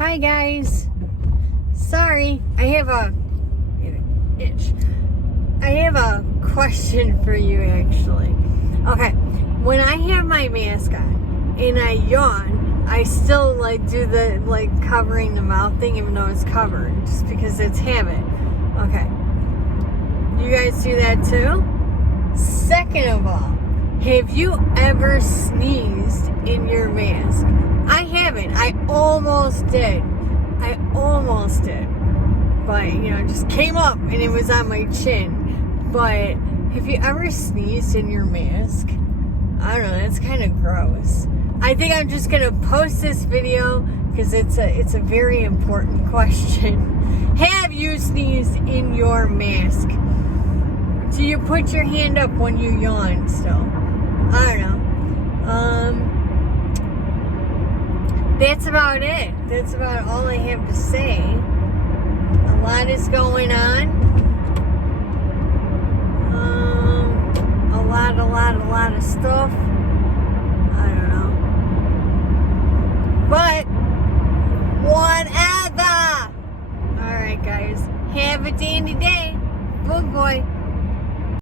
Hi guys. Sorry, I have a question for you actually. Okay, when I have my mask on and I yawn, I still do the covering the mouth thing even though it's covered, just because it's habit. Okay. You guys do that too? Second of all, have you ever sneezed in your mask? I haven't. I almost did. But, it just came up and it was on my chin. But have you ever sneezed in your mask? I don't know. That's kind of gross. I think I'm just going to post this video because it's a very important question. Have you sneezed in your mask? Do you put your hand up when you yawn still? I don't know. That's about it. That's about all I have to say. A lot is going on. A lot of stuff. I don't know. But, whatever. Alright guys. Have a dandy day. Good boy.